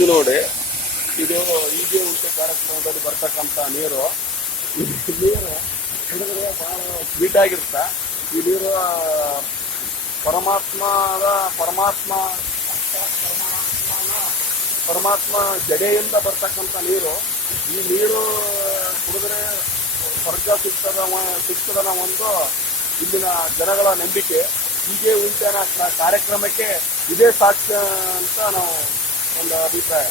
ಇದು ನೋಡಿ, ಇದು ಹೀಗೆ ಉಂಟೆ ಕಾರ್ಯಕ್ರಮದಲ್ಲಿ ಬರ್ತಕ್ಕಂಥ ನೀರು. ಈ ನೀರು ಹಿಡಿದ್ರೆ ಬಹಳ ಸ್ವೀಟ್ ಆಗಿರುತ್ತೆ. ಈ ನೀರು ಪರಮಾತ್ಮ ಜಡೆಯಿಂದ ಬರ್ತಕ್ಕಂಥ ನೀರು. ಈ ನೀರು ಕುಡಿದ್ರೆ ಸ್ವರ್ಗ ಸಿಗ್ತದ ಒಂದು ಇಲ್ಲಿನ ಜನಗಳ ನಂಬಿಕೆ. ಹೀಗೆ ಉಂಟೆ ಕಾರ್ಯಕ್ರಮಕ್ಕೆ ಇದೇ ಸಾಕ್ಷ್ಯ ಅಂತ ನಾವು ಒಂದು ಅಭಿಪ್ರಾಯ.